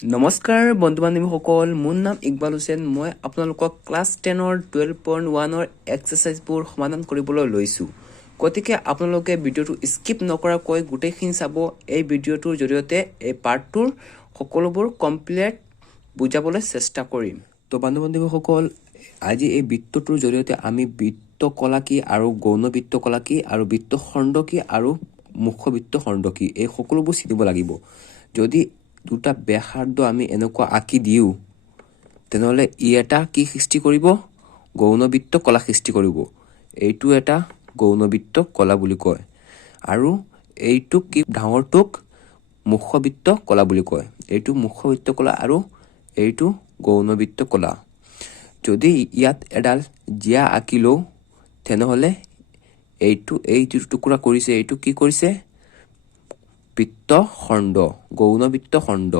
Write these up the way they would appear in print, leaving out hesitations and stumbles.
নমস্কাৰ বন্ধু বান্ধৱীসকল, মোৰ নাম ইকবাল হুছেইন। মই আপোনালোকক ক্লাছ 10ৰ 12.1ৰ এক্সাৰচাইজবোৰ সমাধান কৰিবলৈ লৈছোঁ। গতিকে আপোনালোকে ভিডিঅ'টো স্কিপ নকৰাকৈ গোটেইখিনি চাব। এই ভিডিঅ'টোৰ জৰিয়তে এই পাৰ্টটোৰ সকলোবোৰ কমপ্লিট বুজাবলৈ চেষ্টা কৰিম। তো বন্ধু বান্ধৱীসকল, আজি এই বৃত্তটোৰ জৰিয়তে আমি বৃত্ত কলা কি আৰু গৌণ বৃত্ত কলা কি আৰু বৃত্ত খণ্ড কি আৰু মুখ্য বৃত্ত খণ্ড কি, এই সকলোবোৰ চিনিব লাগিব। যদি দুটা ব্যাসাৰ্ধ আমি এনেকুৱা আঁকি দিওঁ, তেনেহ'লে ই এটা কি সৃষ্টি কৰিব? গৌণ বৃত্ত কলা সৃষ্টি কৰিব। এইটো এটা গৌণ বৃত্ত কলা বুলি কয় আৰু এইটোক কি ডাঙৰটোক মুখ্য বৃত্ত কলা বুলি কয়। এইটো মুখ্য বৃত্ত কলা আৰু এইটো গৌণ বৃত্ত কলা। যদি ইয়াত এডাল জিয়া আঁকি লওঁ, তেনেহ'লে এইটো এই যিটো টুকুৰা কৰিছে, এইটো কি কৰিছে? বৃত্ত খণ্ড, গৌণ বৃত্ত খণ্ড।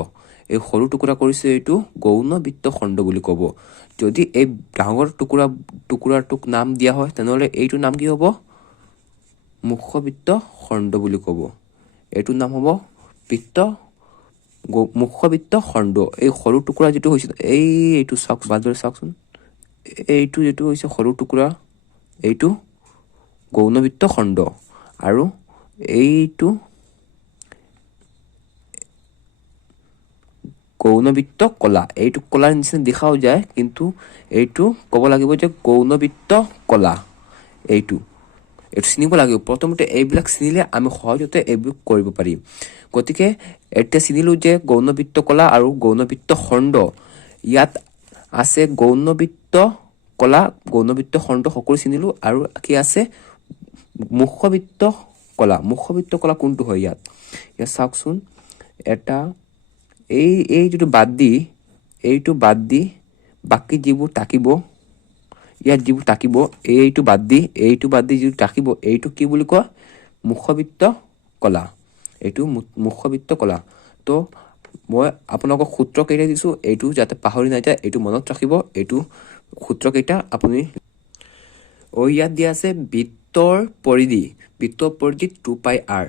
এই সৰু টুকুৰা কৰিছে, এইটো গৌণ বৃত্ত খণ্ড বুলি ক'ব। যদি এই ডাঙৰ টুকুৰাটোক নাম দিয়া হয়, তেনেহ'লে এইটো নাম কি হ'ব? মুখ্য বৃত্ত খণ্ড বুলি ক'ব। এইটোৰ নাম হ'ব মুখ্য বৃত্ত খণ্ড। এই সৰু টুকুৰা যিটো হৈছে, এইটো চাওক, ভালদৰে চাওকচোন। এইটো যিটো হৈছে সৰু টুকুৰা, এইটো গৌণ বৃত্ত খণ্ড আৰু এইটো গৌণ বৃত্ত কলা। এইটো কলাৰ নিচিনা দেখাও যায়, কিন্তু এইটো ক'ব লাগিব যে গৌণ বৃত্ত কলা। এইটো চিনিব লাগিব। প্ৰথমতে এইবিলাক চিনিলে আমি সহজতে এইবোৰ কৰিব পাৰিম। গতিকে এতিয়া চিনিলোঁ যে গৌণ বৃত্ত কলা আৰু গৌণ বৃত্ত খণ্ড। ইয়াত আছে গৌণ বৃত্ত কলা, গৌণ বৃত্ত খণ্ড সকলো চিনিলোঁ। আৰু কি আছে? মুখ্য বৃত্ত কলা। মুখ্য বৃত্ত কলা কোনটো হয়? ইয়াত চাওকচোন। এটা এই যিটো এইটো বাদ দি বাকী যিবোৰ থাকিব, ইয়াত যিবোৰ থাকিব, এইটো বাদ দি যিটো থাকিব, এইটো কি বুলি কয়? মুখ্য বৃত্ত কলা। এইটো মুখ্য বৃত্ত কলা। তো মই আপোনালোকক সূত্ৰ কেইটা দিছোঁ, এইটো যাতে পাহৰি নাযায়, এইটো মনত ৰাখিব। এইটো সূত্ৰ কেইটা আপুনি ইয়াত দিয়া আছে। বৃত্তৰ পৰিধি 2πr।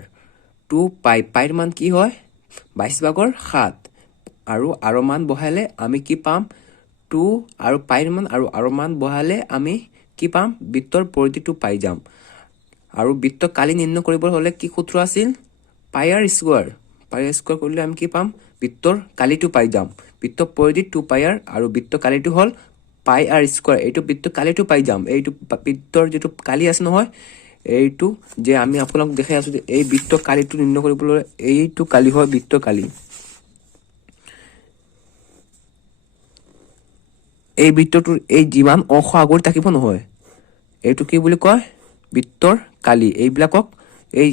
2π, পাইৰ মান কি হয়? 22/7। আৰু মান বহালে আমি কি পাম? 2 আৰু পাইৰ মান আৰু মান বহালে আমি কি পাম? বৃত্তৰ পৰিধিটো পাই যাম। আৰু বৃত্ত কালি নিৰ্ণয় কৰিবলৈ হ'লে কি সূত্ৰ আছিল? পাইৰ স্কোৱাৰ। পাইৰ স্কোৱাৰ কৰিলে আমি কি পাম? বৃত্তৰ কালিটো পাই যাম। বৃত্তৰ পৰিধি 2πr আৰু বৃত্ত কালিটো হ'ল পাইৰ স্কোৱাৰ। এইটো বৃত্ত কালিটো পাই যাম। এইটো বৃত্তৰ যিটো কালি আছে নহয়, এইটো যে আমি আপোনালোকক দেখাই আছো, যে এই বৃত্ত কালিটো নিৰ্ণয় কৰিবলৈ এইটো কালি হয় বৃত্ত কালি। এই বৃত্তটোৰ এই যিমান অংশ আগৰি থাকিব নহয়, এইটো কি বুলি কয়? বৃত্তৰ কালি। এইবিলাকক, এই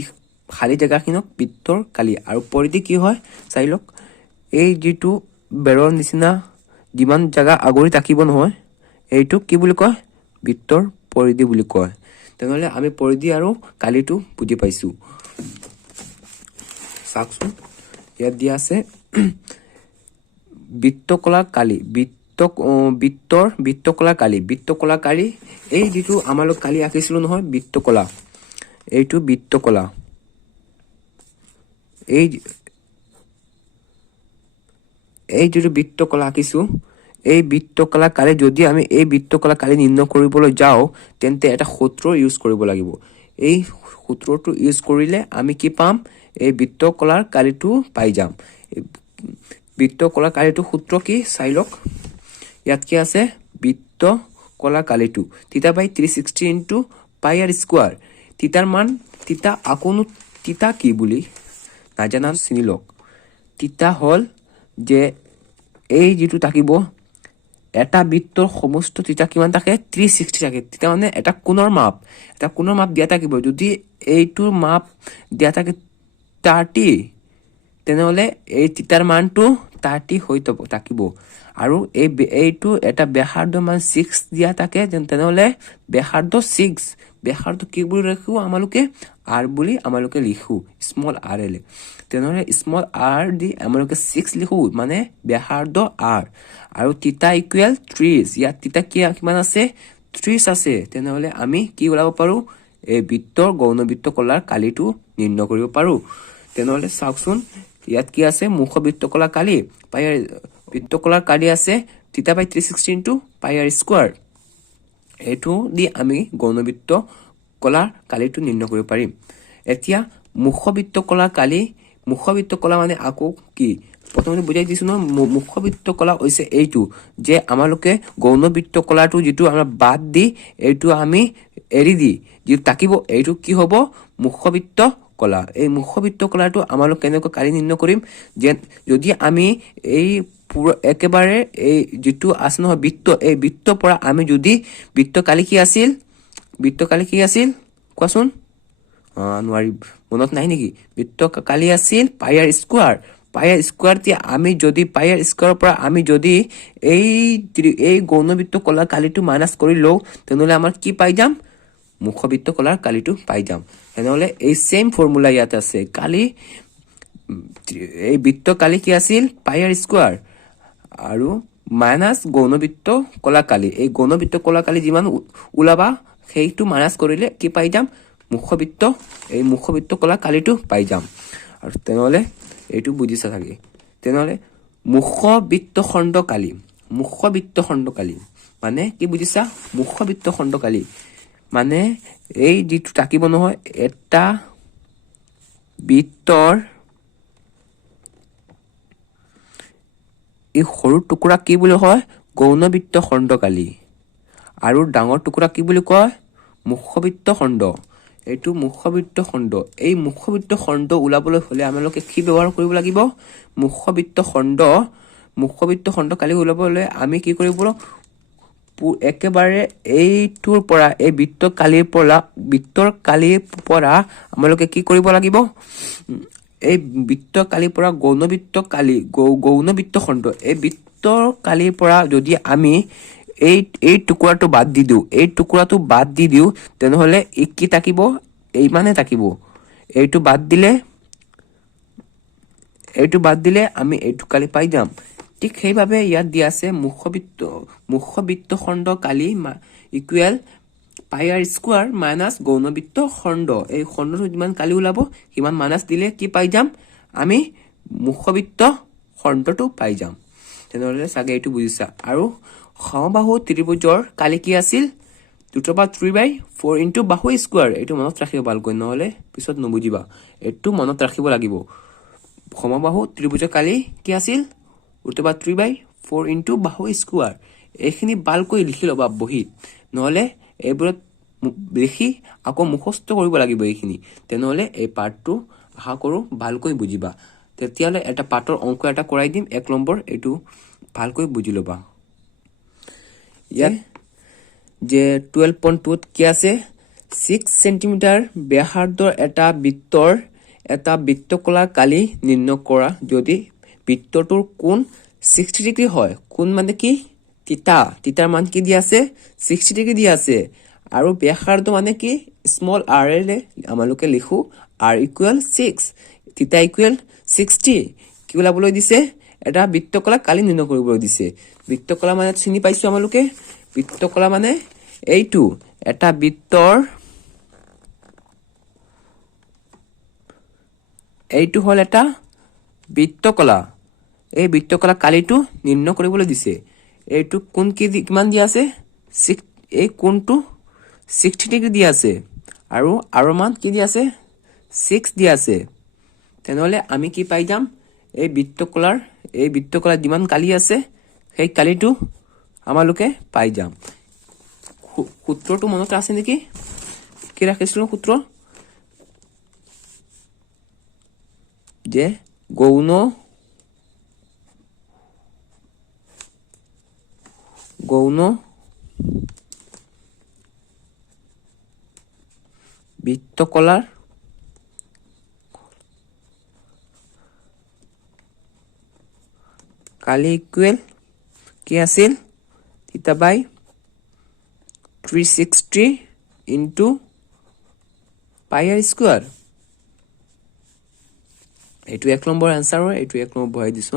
খালী জেগাখিনক বৃত্তৰ কালি। আৰু পৰিধি কি হয় চাই লওক। এই যিটো বেৰৰ নিচিনা যিমান জেগা আগৰি থাকিব নহয়, এইটোক কি বুলি কয়? বৃত্তৰ পৰিধি বুলি কয়। তেনেহ'লে আমি পৰিধি আৰু কালিটো বুজি পাইছোঁ। চাওকচোন, ইয়াত দিয়া আছে বৃত্তকলাৰ কালি, বৃত্তকলাৰ কালি। বৃত্তকলাৰ কালি, এই যিটো আমালোক কালি আঁকিছিলোঁ নহয়, বৃত্তকলা, এইটো বৃত্তকলা। এই যিটো বৃত্তকলা আঁকিছোঁ, এই বৃত্তকলা কালি যদি আমি এই বৃত্তকলা কালি নিৰ্ণয় কৰিবলৈ যাওঁ, তেন্তে এটা সূত্ৰ ইউজ কৰিব লাগিব। এই সূত্ৰটো ইউজ কৰিলে আমি কি পাম? এই বৃত্তকলাৰ কালিটো পাই যাম। বৃত্তকলাৰ কালিটো সূত্ৰ কি চাই লওক। ইয়াত কি আছে? বৃত্তকলাৰ কালিটো θ/360 ইনটু পাইৰ স্কোৱাৰ। থিতাৰ মান, থিতা আকৌনো থিতা কি বুলি নাজানা, চিনি লওক। থিতা হ'ল যে এই যিটো থাকিব, এটা বৃত্তৰ সমস্ত থিতা কিমান থাকে? 360 থাকে। থিতা মানে এটা কোণৰ মাপ। এটা কোণৰ মাপ দিয়া থাকিব। যদি এইটোৰ মাপ দিয়া থাকে 30, তেনেহ'লে এই থিতাৰ মানটো 30 হৈ থাকিব। আৰু এইটো এটা ব্যাসাৰ্ধ মান 6 দিয়া থাকে, তেনেহ'লে ব্যাসাৰ্ধ 6। ব্যাসাৰ্ধ কি বুলি ৰাখোঁ? আমালোকে r বুলি আমালোকে লিখোঁ, স্মল r l। তেনেহ'লে স্মল r দি আমালোকে 6 লিখোঁ, মানে ব্যাসাৰ্ধ r। আৰু থিতা ইকুৱেল 30। ইয়াত থিতা কিমান আছে? 30 আছে। তেনেহ'লে আমি কি ওলাব পাৰোঁ? এই বৃত্তৰ গৌণ বৃত্ত কলাৰ কালিটো নিৰ্ণয় কৰিব পাৰোঁ। তেনেহ'লে চাওকচোন, ইয়াত কি আছে মুখবৃত্তকলা কালি পাই আৰ বৃত্তকলাৰ কালি আছে থিটা বাই 360 ইনটু পাই আৰ স্কয়াৰ এইটো দি আমি গৌণবৃত্ত কলাৰ কালিটো নিৰ্ণয় কৰিব পাৰিম এতিয়া মুখবৃত্তকলাৰ কালি মুখবৃত্তকলা মানে আকো কি প্ৰথমতে বুজাই দিছো ন মুখবৃত্তকলা হৈছে এইটো যে আমালোকে গৌণবৃত্তকলাটো যেটো আমরা বাদ দি এইটো আমি এৰি দি যেটো থাকিব এইটো কি হ'ব মুখবৃত্তকলা এই মুখবৃত্তকলাটো আমালোক কেনেকৈ কালি নিৰ্ণয় কৰিম যে যদি আমি এই পুৰো একেবাৰে এই যেটো আছে নহয় বৃত্ত এই বৃত্ত পৰা আমি যদি বৃত্ত কালি কি আছিল কোৱাচোন নোৱাৰি মনত নাই নেকি বৃত্ত কালি আছিল পাই আৰ স্কয়াৰ তি আমি যদি পাই আৰ স্কয়াৰৰ পৰা আমি যদি এই গৌণবৃত্ত কলাৰ কালিটো মাইনাস কৰি লও তেনেহলে আমাৰ কি পাই যাম মুখবৃত্ত কলাৰ কালিটো পাই যাম তেনেহলে এই সেম ফৰ্মুলা ইয়াত আছে কালি এই বৃত্ত কালি কি আছিল পাই আৰ স্কয়াৰ আৰু মাইনাস গৌণবৃত্ত কলা কালি এই গৌণবৃত্ত কলা কালি যিমান উলাবা সেইটো মাইনাস কৰিলে কি পাই যাম মুখবৃত্ত কলা কালিটো পাই যাম আৰু তেনেহলে এইটো বুজিছা থাকে তেনেহলে মুখবৃত্ত খণ্ড কালি মানে কি বুজিছা মুখবৃত্ত খণ্ড কালি মানে এই যেটো থাকিব নহয় এটা বৃত্তৰ এই সৰু টুকুৰা কি বুলি হয় গৌণবৃত্ত খণ্ড কালি আৰু ডাঙৰ টুকুৰা কি বুলি কয় মুখবৃত্ত খণ্ড এইটো মুখবৃত্ত খণ্ড এই মুখবৃত্ত খণ্ড উলাবলৈ হলে আমালোকে কি ব্যৱহাৰ কৰিব লাগিব মুখবৃত্ত খণ্ড কালি উলাবলৈ আমি কি কৰিব একেবাৰে এইটোৰ পৰা এই বৃত্তৰ কালিৰ পৰা আমালোকে কি কৰিব লাগিব এই বৃত্ত কালিৰ পৰা গৌণবৃত্ত খণ্ড এই বৃত্তৰ কালিৰ পৰা যদি আমি এই টুকুৰাটো বাদ দি দিও তেনেহলে কি থাকিব এই মানে থাকিব এইটো বাদ দিলে আমি এইটো কালি পাই যাম ঠিক সেইভাবে ইয়াত দিয়া আছে মুখবৃত্ত খণ্ড কালি ইকুৱেল পাই আর স্কয়ার মাইনাস গৌণবৃত্ত খণ্ড এই খণ্ডটো যিমান কালি ওলাব সিমান মাইনাস দিলে কি পাই যাম আমি মুখবৃত্ত খণ্ডটো পাই যাম তেনেহলে সাগে এইটো বুজিছা আৰু সমবাহু ত্ৰিভুজৰ কালি কি আছিল 2/3/4 ইনটু বাহু স্কয়াৰ এইটো মনত ৰাখিব ভালকৈ নহলে পিছত নবুজিবা এইটো মনত ৰাখিব লাগিব সমবাহু ত্ৰিভুজৰ কালি কি আছিল 2/3/4 ইনটু বাহু স্কয়াৰ এইখিনি ভালকৈ লিখি লবা বহিত নহলে এইবোৰত লিখি আকৌ মুখস্থ কৰিব লাগিব এইখিনি তেনেহলে এই পাৰ্টটো আশা কৰো ভালকৈ বুজিবা তেতিয়ালে এটা পাৰ্টৰ অংক এটা কৰাই দিম 1 নম্বৰ এইটো ভালকৈ বুজি লবা ইয়াত যে 12.2 কি আছে 6 সেন্টিমিটাৰ ব্যাসাৰ্ধৰ এটা বৃত্তকলাৰ কালি নিৰ্ণয় কৰা যদি বৃত্তটোৰ কোণ 60 ডিগ্ৰী হয় কোণ মানে কি থিটাৰ মান কি দিয়া আছে 60 ডিগ্ৰী দিয়া আছে আৰু ব্যাসাৰ্ধ মানে কি স্মল r এলে আমালোকে লিখো r ইকুৱেল 6 থিটা ইকুৱেল 60 কি ওলাবলৈ দিছে এটা বৃত্তকলা কালি নিৰ্ণয় কৰিবলৈ দিছে বৃত্তকলা মানে চিনি পাইছো আমালোকে বৃত্তকলা মানে এইটো এটা বৃত্তৰ এইটো হল এটা বৃত্তকলা এই বৃত্তকলা কালিটো নিৰ্ণয় কৰিবলৈ দিছে এইটো কোণ কিমান দিয়া আছে এই কোণটো 60 ডিগ্ৰী দিয়া আছে আৰু মান কি দিয়া আছে 6 দিয়া আছে তেনেহলে আমি কি পাই যাম এই বৃত্তকলাৰ যিমান কালি আছে সেই কালিটো আমালোকে পাই যাম সূত্ৰটো মনত আছে নেকি কি ৰাখিছিলো সূত্ৰ যে গৌণ বৃত্তকলাৰ কালি ইকুৱেল কি আছিল থিটা বাই 360 ইনটু পাই আৰ স্কয়াৰ এইটো 1 নম্বৰ আনসাৰ হয় এইটো 1 নম্বৰ বহাই দিছো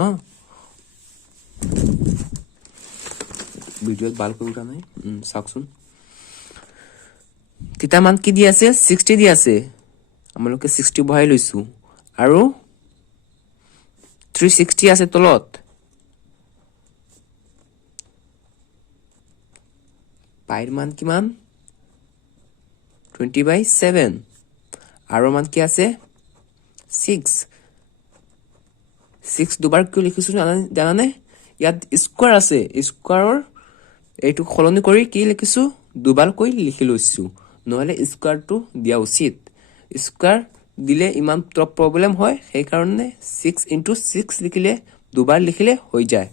ভিডিওত ভাল কৰি নাই চাওকচোন থিটা মান কি দি আছে 60 দি আছে আমালোকে 60 বহাই লৈছো আৰু 360 আছে তলত পাইৰ মান কিমান 20/7 আৰু মান কি আছে 6 দুবাৰ কিয় লিখিছো জানানে ইয়াত স্কয়াৰ আছে স্কয়াৰৰ এইটো খলনি কৰি কি লিখিছো দুবাৰ কৈ লিখি লৈছো নহলে স্কয়াৰটো দিয়া উচিত স্কয়াৰ দিলে ইমান প্ৰবলেম হয় সেই কাৰণে 6 * 6 লিখিলে দুবাৰ লিখিলে হৈ যায়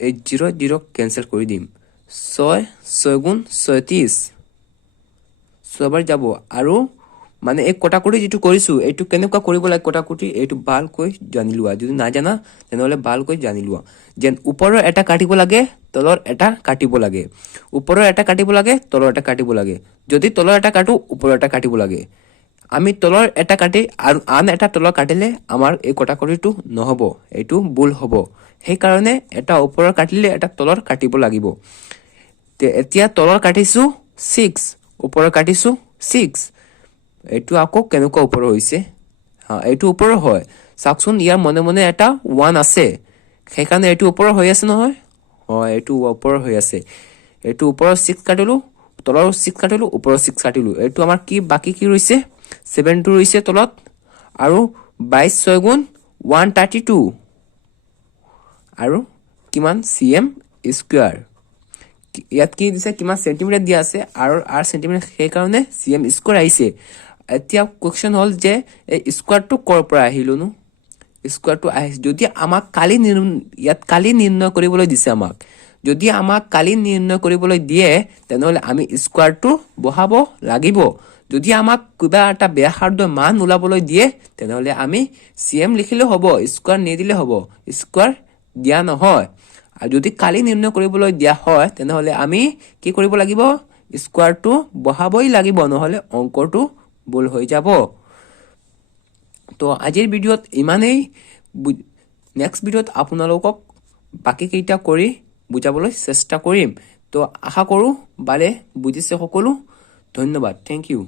এই 0 কেনসেল কৰি দিম 6 গুণ 36 সবাৰ যাব আৰু মানে এই কটাকটি যেটো কৰিছো এইটো কেনেকুৱা কৰিব লাগে কটাকটি এইটো ভালকৈ জানি লোৱা যদি না জানা তেনেহলে ভালকৈ জানি লোৱা যেন ওপৰৰ এটা কাটিব লাগে তলৰ এটা কাটিব লাগে ওপৰৰ এটা কাটিব লাগে তলৰ এটা কাটিব লাগে যদি তলৰ এটা কাটো ওপৰৰ এটা কাটিব লাগে আমি তলৰ এটা কাটি আৰু আন এটা তলৰ কাটিলে আমাৰ এই কটাকটিটো নহব এইটো ভুল হ'ব সেই কাৰণে এটা ওপৰৰ কাটিলে এটা তলৰ কাটিব লাগিব তে এতিয়া তলৰ কাটিছো 6 ওপৰৰ কাটিছো 6 এইটো আকৌ কেনেকুৱা ওপৰ হৈছে এইটো ওপৰ হয় সাকচোন ইয়াৰ মনে মনে এটা 1 আছে সেইকাৰণে এইটো ওপৰ হৈ আছে নহয় এইটো ওপৰ হৈ আছে এইটো ওপৰৰ 6 কাটিলো তলৰ 6 কাটিলো ওপৰৰ 6 কাটিলো এইটো আমাৰ কি বাকি কি ৰৈছে 7 টো ৰৈছে তলত আৰু 22 6 গুণ 132 আৰু কিমান cm স্কয়াৰ ইয়াত কি দিছে কিমান সেন্টিমিটাৰ দিয়া আছে আৰু r সেন্টিমিটাৰ সেই কাৰণে cm স্কয়াৰ আহিছে এতিয়া কোৱেশ্চন হল যে এই স্কয়াৰটো কৰ পৰা আহিলনো স্কয়াৰটো আহিছে যদি আমাক কালি নিৰ্ণয় কৰিবলৈ দিছে আমাক যদি আমাক কালি নিৰ্ণয় কৰিবলৈ দিয়ে তেনেহলে আমি স্কয়াৰটো বহাব লাগিব যদি আমাক কিবা এটা ব্যাসাৰ্ধ মান উলাবলৈ দিয়ে তেনেহলে আমি cm লিখিলে হ'ব স্কয়াৰ নিদিলে হ'ব স্কয়াৰ দিয়া নহয় আৰু যদি কালি নিৰ্ণয় কৰিবলৈ দিয়া হয় তেনেহলে আমি কি কৰিব লাগিব স্কয়াৰটো বহাবই লাগিব নহলে অংকটো ভুল হৈ যাব তো আজিৰ ভিডিওত ইমানেই নেক্সট ভিডিওত আপোনালোকক বাকি কেইটা কৰি বুজাবলৈ চেষ্টা কৰিম তো আশা কৰো বালে বুজিছে সকলো ধন্যবাদ থ্যাংক ইউ